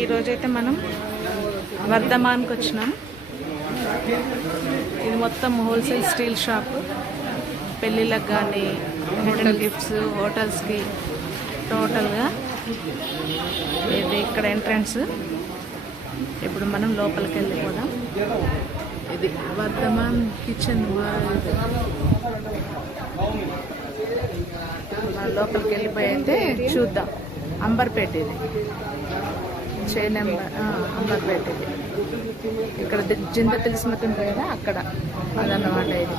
ఈరోజైతే మనం వర్ధమాన్కి వచ్చినాం. ఇది మొత్తం హోల్సేల్ స్టీల్ షాప్. పెళ్ళిళ్ళకి కానీ హోటల్ గిఫ్ట్స్ హోటల్స్కి టోటల్గా ఇది ఇక్కడ ఎంట్రన్స్ ఇప్పుడు మనం లోపలికి వెళ్ళిపోదాం. ఇది వర్ధమాన్ కిచెన్ లోపలికి వెళ్ళిపోయి అయితే చూద్దాం. అంబర్పేట ఇది. చే నెంబర్ అంబర్పేట ఇక్కడ జింద తెలిసినట్టు ఉంటుంది కదా అక్కడ. అదన్నమాట ఇది.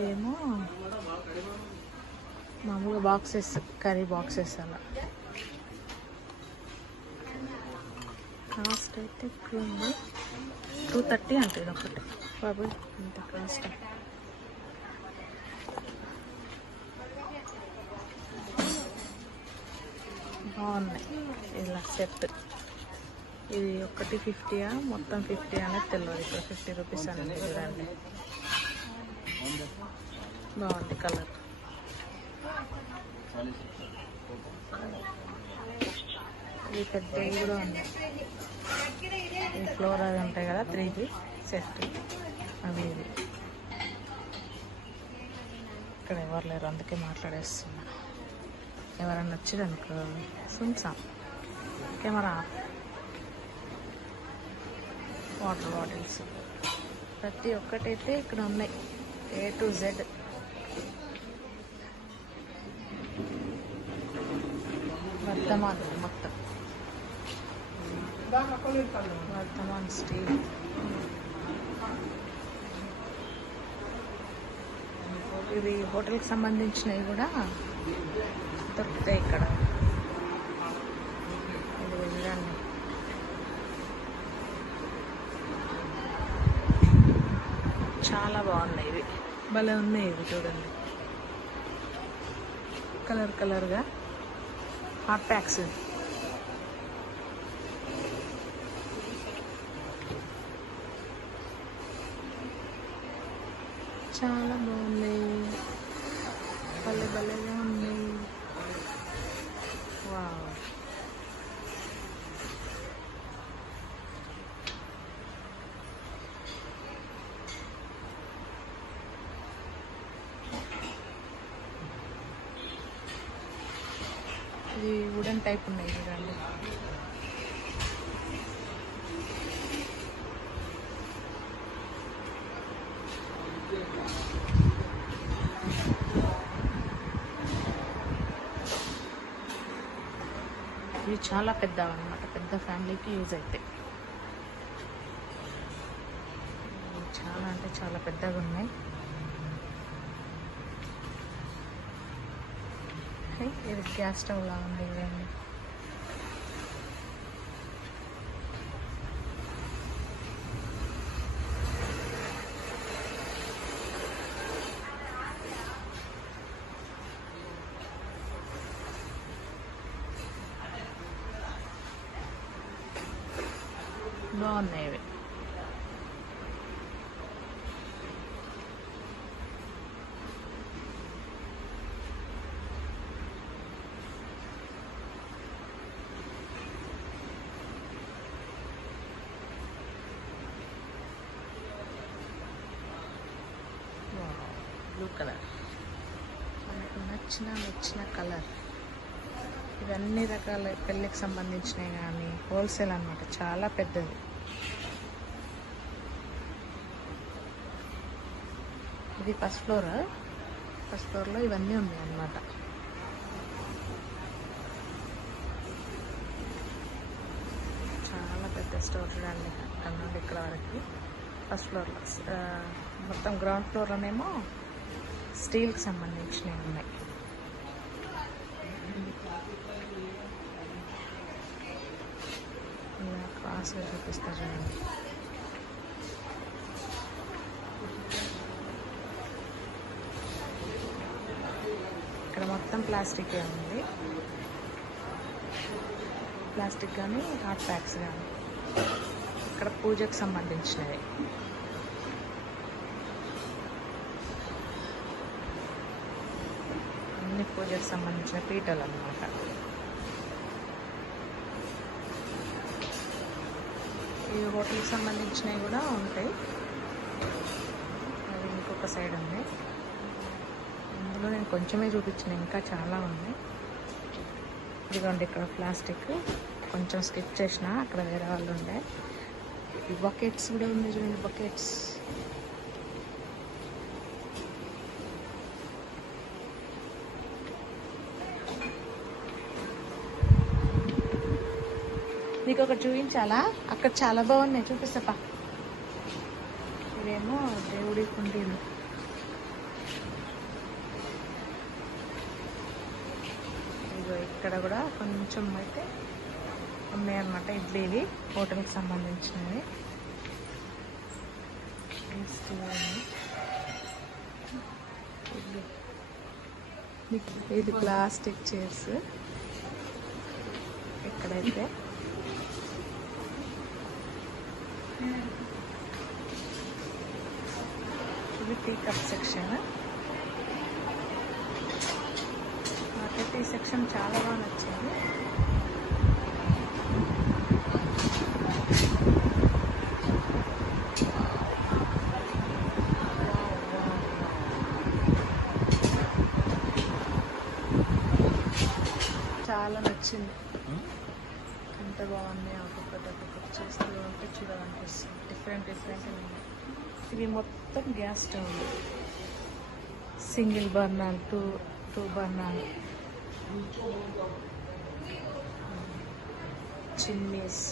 ఇదేమో మామూలుగా బాక్సెస్ కర్రీ బాక్సెస్ అలా. కాస్ట్ అయితే ఎక్కువ ఉంది టూ థర్టీ అంటే ఒకటి బాబు ఇంత కాస్ట్. బాగున్నాయి. ఇలా సెట్. ఇది ఒకటి ఫిఫ్టీయా? మొత్తం ఫిఫ్టీ అనేది తెలియదు ఇక్కడ ఫిఫ్టీ రూపీస్ అనేది చూడండి బాగుంది కలర్. ఈ పెద్దవి కూడా ఉంది. ఈ ఫ్లోర్ అవి ఉంటాయి కదా త్రీకి సెట్. అవి ఇవి. ఇక్కడ ఎవరు లేరు అందుకే మాట్లాడేస్తున్నా. ఎవరన్నా వచ్చారనుకో సుంసాం కెమెరా వాటర్ బాటిల్స్. ప్రతి ఒక్కటైతే ఇక్కడ ఉన్నాయి. ఏ టు జెడ్ వర్ధమాన్ మొత్తం వర్ధమాన్ స్టీల్ ఇవి హోటల్కి సంబంధించినవి కూడా దొరుకుతాయి ఇక్కడ ఇది చూడండి చాలా బాగున్నాయి ఇవి. భలే ఉన్నాయి ఇవి చూడండి. కలర్ కలర్గా హాట్ ప్యాక్స్ చాలా బాగున్నాయి. భలే భలేగా ఉన్నాయి వావ్ ఇది వుడెన్ టైప్ ఉన్నాయి చూడండి. ఇవి చాలా పెద్ద అన్నమాట. పెద్ద ఫ్యామిలీకి యూజ్ అవుతాయి చాలా అంటే చాలా పెద్దగా ఉన్నాయి ఇది గ్యాస్ స్టవ్ లా ఉంది చూడండి బాగున్నాయి ఇవి కలర్ మనకు నచ్చిన నచ్చిన కలర్. ఇవన్నీ రకాల పెళ్ళికి సంబంధించినవి కానీ హోల్సేల్ అన్నమాట. చాలా పెద్దది. ఇది ఫస్ట్ ఫ్లోర్ ఫస్ట్ ఫ్లోర్లో ఇవన్నీ ఉన్నాయి అన్నమాట. చాలా పెద్ద స్టోర్ చూడండి. అక్కడ నుండి ఇక్కడ వరకు. ఫస్ట్ ఫ్లోర్లో. మొత్తం గ్రౌండ్ ఫ్లోర్లోనేమో స్టీల్కి సంబంధించినవి ఉన్నాయి. ఇలా క్రాస్గా చూడండి. ఇక్కడ మొత్తం ప్లాస్టిక్ ఉంది. ప్లాస్టిక్ కానీ హాట్ ప్యాక్స్ కానీ ఇక్కడ పూజకు సంబంధించినవి. అన్ని పూజకు సంబంధించిన పీటలు అన్నమాట ఈ హోటల్కి సంబంధించినవి కూడా ఉంటాయి. అది ఇంకొక సైడ్ ఉంది. ఇందులో నేను కొంచెమే చూపించిన ఇంకా చాలా ఉన్నాయి. ఇదిగోండి ఇక్కడ ప్లాస్టిక్. కొంచెం స్కిప్ చేసిన అక్కడ వేరే వాళ్ళు ఉండే. బకెట్స్ కూడా ఉన్నాయి చూడండి బకెట్స్. నీకు ఒకటి చూపించాలా? అక్కడ చాలా బాగున్నాయి. చూపిస్తాపా. ఇవేమో దేవుడి కుండీలు. ఇదిగో ఇక్కడ కూడా కొంచెం అయితే ఉన్నాయన్నమాట ఇడ్లీవి హోటల్కి సంబంధించినవి. ఇది ప్లాస్టిక్ చైర్స్. ఎక్కడైతే ఇది టీ కప్ సెక్షన్ నాకైతే ఈ సెక్షన్ చాలా బాగా నచ్చింది. చాలా నచ్చింది. ఎంత బాగుంది ఒక్కొక్కటి చూస్తూ ఉంటే చూడాలనిపిస్తుంది డిఫరెంట్ డిఫరెంట్ ఉన్నాయి ఇవి మొత్తం gas stove single burner two two burner chimneys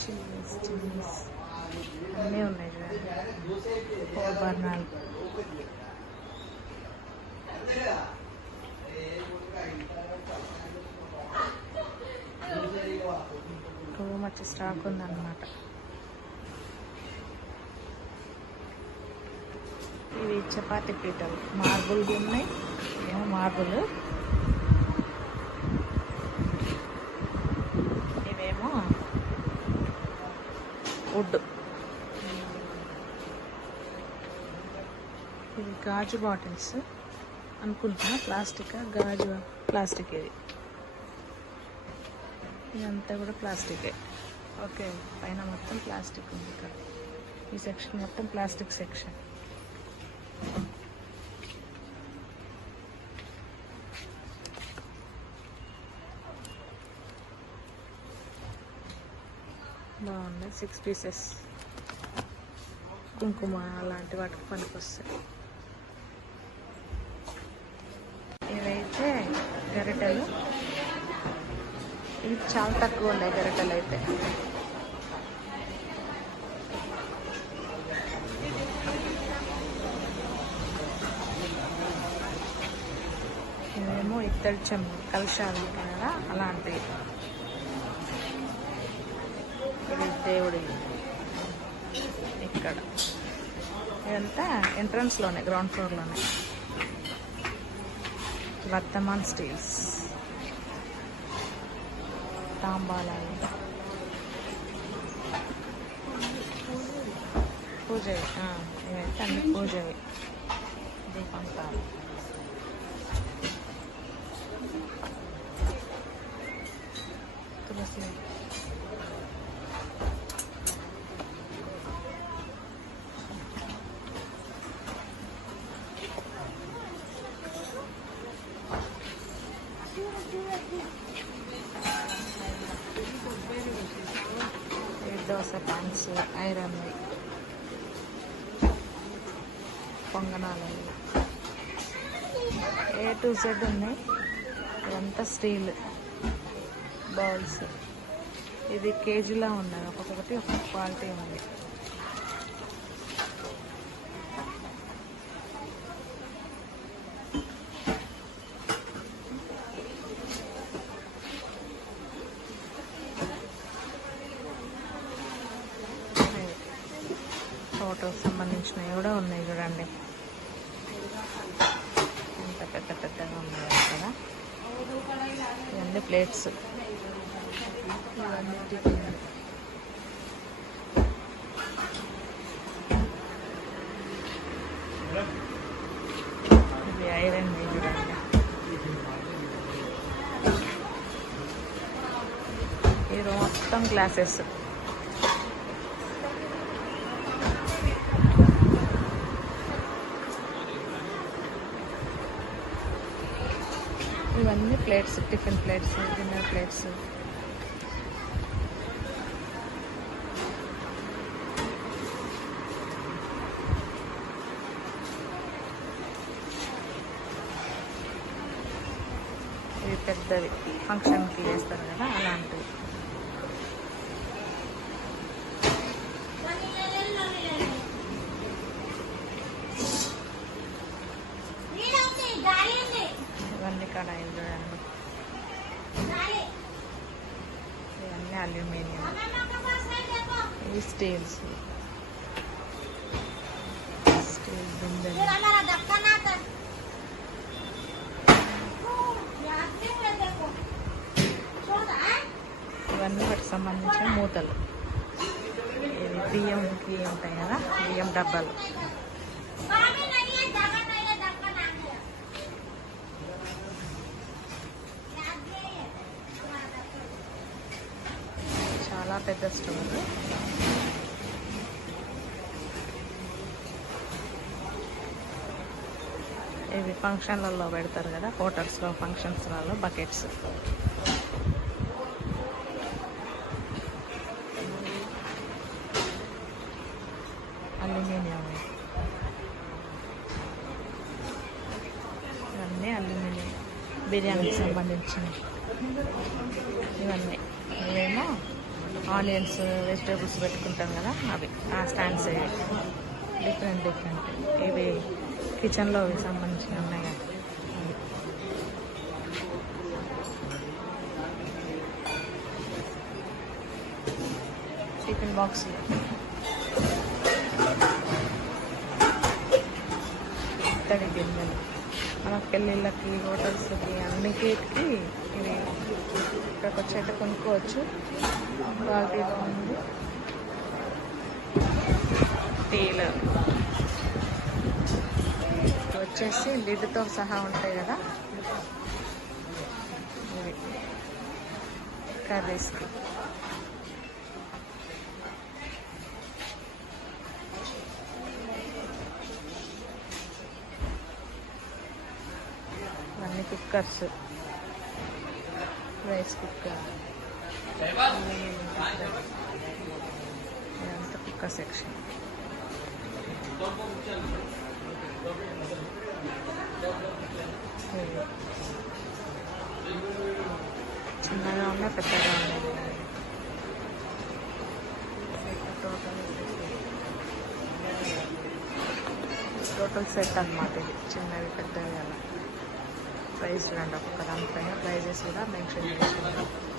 chimneys chimneys అన్నీ ఉన్నాయి చూడండి four burner too much stock ఉందన్నమాట ఇవి చపాతి పీటలు. మార్బుల్ ఉన్నాయి. ఏమో మార్బుల్. ఇవేమో వుడ్. ఇవి గాజు బాటిల్స్ అనుకుంటున్నా. ప్లాస్టిక్? గాజు ప్లాస్టిక్ ఇది. ఇదంతా కూడా ప్లాస్టికే. ఓకే పైన మొత్తం ప్లాస్టిక్ ఉంది ఇక్కడ. ఈ సెక్షన్ మొత్తం ప్లాస్టిక్ సెక్షన్. బాగుంది సిక్స్ పీసెస్ కుంకుమ అలాంటి వాటికి పనికొస్తాయి. ఇవైతే గరిటెలు. ఇవి చాలా తక్కువ ఉన్నాయి గరిటలు అయితే. ఇవేమో ఇత్తడి చెమ్మ కలశాలు ఉంటాయి కదా అలాంటివి. ఇది దేవుడి ఇక్కడ. ఇదంతా ఎంట్రన్స్లోనే ground ఫ్లోర్లోనే. Vartaman steels. tambah lagi. E- pujai, ah, e, ya, tadi pujai e- di pantai. Terima kasih. ఈ దోశ ఐరన్ పొంగనాలు ఏ టు జెడ్ ఉన్నాయి ఇదంతా స్టీల్ బౌల్స్. ఇది కేజీలా ఉన్నాయి. ఒక్కొక్కటి ఒక్కొక్క క్వాలిటీ ఉంది. సంబంధించినవి కూడా ఉన్నాయి చూడండి. ఎంత పెద్ద పెద్దగా ఉన్నాయి కదా ఇవన్నీ ప్లేట్స్ ఇవన్నీ టిఫిన్ ఇది ఐరన్ చూడండి. ఇది మొత్తం గ్లాసెస్ ఇవన్నీ plates tiffin plates dinner plates ఇవి పెద్దవి. ఫంక్షన్కి వేస్తారు కదా అలాంటివి ఇవన్నీ కడాయిలు చూడండి ఇవన్నీ అల్యూమినియం. ఇవి స్టీల్స్. స్టీల్ బిందెలు. ఇవన్నీ వాటికి సంబంధించిన మూతలు. ఇది బియ్యంకి ఉంటాయి కదా? బియ్యం డబ్బాలు. పెద్ద స్టోర్. ఇవి ఫంక్షన్లలో పెడతారు కదా హోటల్స్లో ఫంక్షన్స్లలో బకెట్స్. అల్యూమినియం. ఇవన్నీ అల్యూమినియం. బిర్యానీకి సంబంధించినవి. ఇవన్నీ. ఆనియన్స్ వెజిటేబుల్స్ పెట్టుకుంటాం కదా అవి. ఆ స్టాండ్స్ డిఫరెంట్ డిఫరెంట్ ఇవి కిచెన్లో అవి సంబంధించినవి ఉన్నాయి టిఫిన్ బాక్స్ ఇత్తడి గిన్నెలు మన పెళ్ళిళ్ళకి హోటల్స్కి అన్నిటికి ఇవి ఇక్కడికి వచ్చేట కొనుక్కోవచ్చు. క్వాలిటీగా ఉంది టీలు వచ్చేసి లిడ్తో సహా ఉంటాయి కదా. కర్రీస్కి ఇవన్నీ కుక్కర్స్ రైస్ కుక్కర్ ఇదంతా కుక్కర్ సెక్షన్ ఇవి. చిన్నగా ఉన్నాయి పెద్దగా ఉన్నాయి టోటల్ టోటల్ సెట్ అన్నమాట ఇది చిన్నవి పెద్దవి అలా ప్రైస్ చూడండి ఒక్కొక్క దానిపైన ప్రైజెస్ కూడా మెన్షన్ చేసి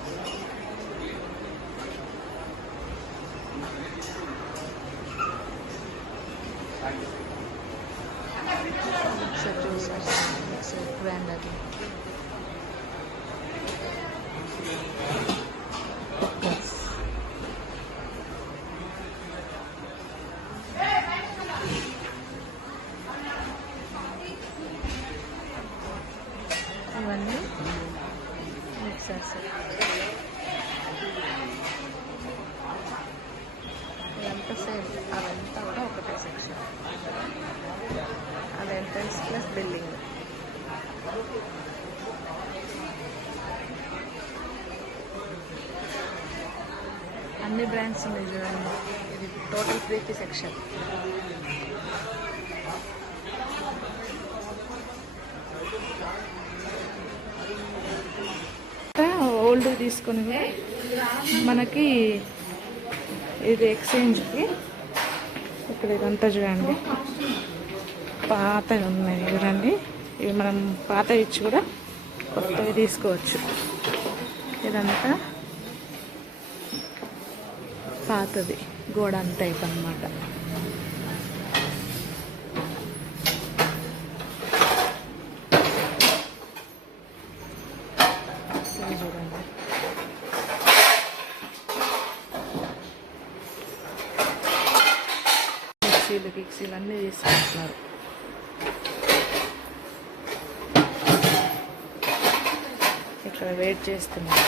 అన్ని చూడండి ఇది టోటల్ ప్రీతి సెక్షన్ ఓల్డ్ తీసుకొని కూడా మనకి ఇది ఎక్స్చేంజ్కి ఇక్కడ ఇదంతా చూడండి. పాతవి ఉన్నాయి చూడండి. ఇవి మనం పాతవి ఇచ్చి కూడా కొత్తవి తీసుకోవచ్చు. ఇదంతా పాతది గోడ టైప్ అన్నమాట మిక్సీలు గిక్సీలు అన్నీ తీసుకుంటున్నారు. ఇక్కడ వెయిట్ చేస్తున్నారు.